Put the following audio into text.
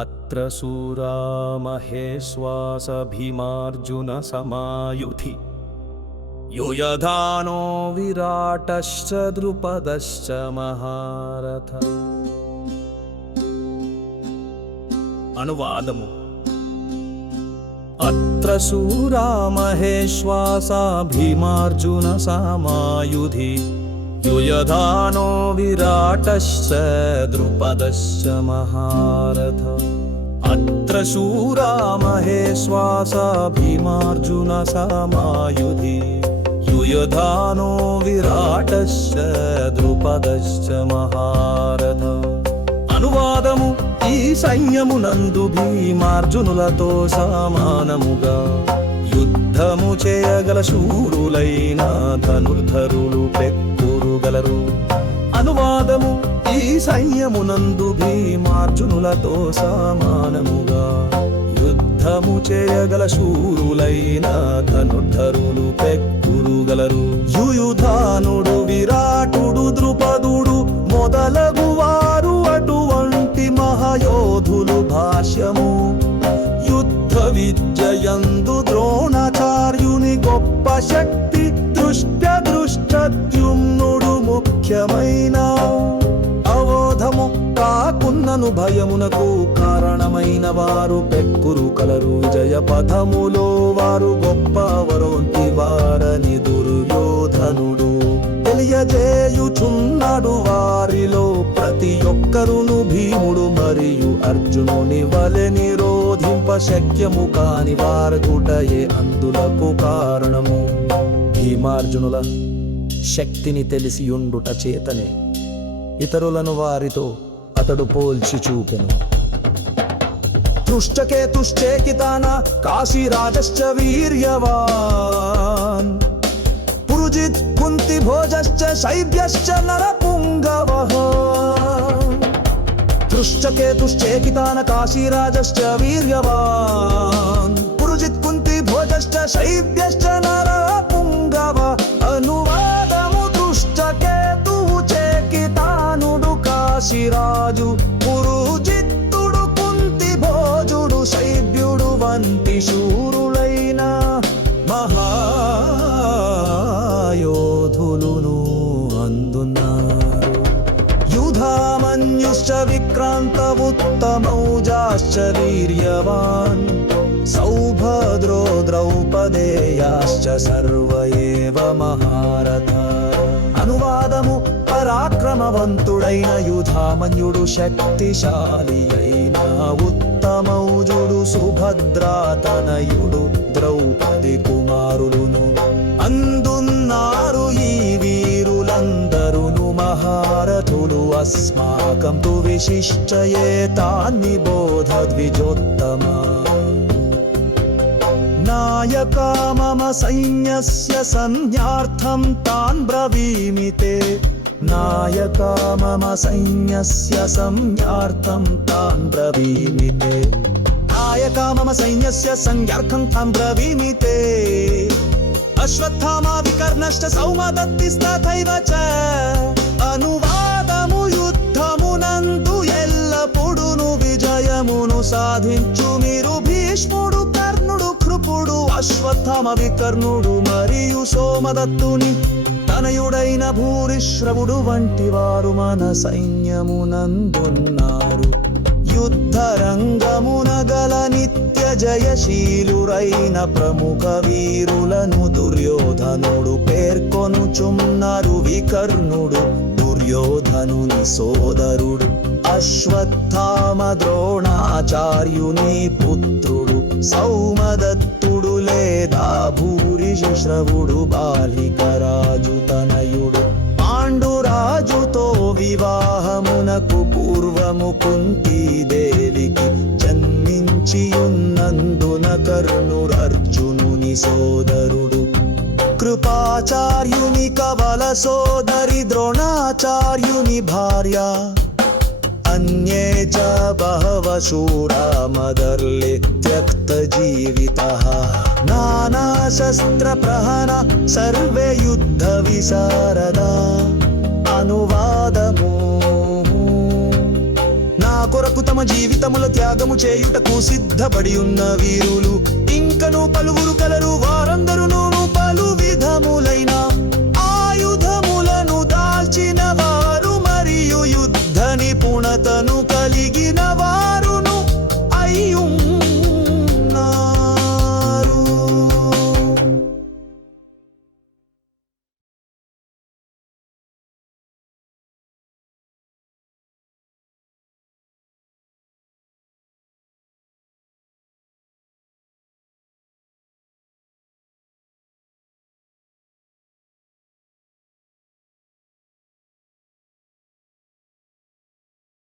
అత్ర శూరా మహేశ్వాస భీమార్జున సమాయుధి యుయధానో విరాటశ్చ ద్రుపదశ్చ మహారథ. అనువాదము. అత్ర శూరా మహేశ్వాస భీమార్జున సమాయుధి యుయధానో విరాటశ్చ ద్రుపదశ్చ మహారథ. అత్ర శూరా మహేశ్వాస భీమార్జున సమాయుధి యుయధానో విరాటశ్చ ద్రుపదశ్చ మహారథ. అనువాదము. ఈ సైన్యమునందు భీమార్జునులతో సమానముగా యుద్ధము చేయగల శూరులైన ధనుర్ధరులు పెక్కురుగలరు. అనువాదము. ఈ సైన్యమునందు భీమార్జునులతో సమానముగా యుద్ధము చేయగల శూరులైన ధనుర్ధరులు పెక్కురుగలరు. యుయుధానుడు విరాటుడు ద్రుపదుడు మొదలగు వారు అటువంటి మహాయోధులు. భాష్యము. యుద్ధ విద్యయందు ద్రోణాచార్యుని గొప్ప శక్తి దృష్టద్యుమ్నుడు ముఖ్యమైన అవోధము కాకున్నను భయమునకు కారణమైన వారు పెక్కురు కలరు. జయపథములో వారు గొప్ప వరోంటి వారని దుర్యోధనుడు తెలియజేయుచున్నాడు. వారిలో ప్రతి ఒక్కరును భీముడు మరియు అర్జునుని వలె నిరోధింప శక్యము కాని వారగుటయే అందులకు కారణము. భీమార్జునుల శక్తిని తెలిసియుండుట చేతనే ఇతరులను వారితో అతడు పోల్చి చూపెను. తుష్టకేతుశ్చేకితాన కాశీరాజశ్చ వీర్యవాన్ పురుజిత్ కుంతి భోజశ్చ శైవ్యశ్చ నరపుంగవః. తుష్టకేతుశ్చేకితాన కాశీరాజశ్చ వీర్యవాన్ పురుజిత్ కుంతి భోజశ్చ శైవ్యశ్చ నరపుంగవః. అనువాదము. తుష్టకేతువు చేకితానుడు కాశీరాజు పురుజిత్తుడు కుంతి భోజుడు శైవ్యుడు వంటి శూరులైన మహాయోధులును అందున్నారు. యుధామన్యుశ్చ విక్రాంత ఉత్తమౌజాశ్చ వీర్యవాన్ సౌభద్రో ద్రౌపదేయాశ్చ సర్వ ఏవ మహారథ. అనువాదము. పరాక్రమవంతుడైన యుధామన్యుడు శక్తిశాలి అయిన ఉత్తమౌజుడు సుభద్రాతనయుడు ద్రౌపది కుమారులును అందున్నారు. ఈ వీరులందరును మహారథులు. అస్మాకం తు విశిష్టయేతాన్ని బోధ ద్విజోత్తమ. నాయకా మమ సైన్యస్య సంజ్ఞార్థం తాన్ బ్రవీమి తే. నాయకా మమ సైన్యస్య సంజ్ఞార్థం తాన్ బ్రవీమి తే. నాయకా మమ సైన్యస్య సంజ్ఞార్థం తాన్ బ్రవీమి తే. అశ్వత్థామా వికర్ణశ్చ సౌమదత్తిస్తథైవ చ. అనువాదము. యుద్ధమునందు ఎల్లప్పుడును విజయమును సాధించు మీరు భీష్ముడు కర్ణుడు కృపుడు అశ్వత్థామ వికర్ణుడు మరియు సోమదత్తుని తనయుడైన భూరిశ్రవుడు వంటి వారు మన సైన్యమునందున్నారు. యుద్ధ రంగమున గల నిత్య జయశీలురైన ప్రముఖ వీరులను దుర్యోధనుడు పేర్కొనుచున్నారు. వికర్ణుడు దుర్యోధనుని సోదరుడు. అశ్వత్థామ ద్రోణాచార్యుని పుత్రుడు. సౌమదత్తుడు లేదా భూరిశ్రవుడు బాలికరాజు తనయుడు. పాండురాజుతో వివాహమునకు పూర్వము కుంతీదేవికి జన్మించియున్నందున కర్ణురర్జునుని సోదరుడు. కృపాచార్యుని కవల సోదరి ద్రోణాచార్యుని భార్య. అన్యే చ బహవ శూరా మదర్లే త్యక్త జీవితః. నానా శస్త్ర ప్రహర సర్వే యుద్ధ విశారద. అనువాదము. నాకు కొరకు తమ జీవితముల త్యాగము చేయుటకు సిద్ధపడి ఉన్న వీరులు ఇంకను పలువురు కలరు.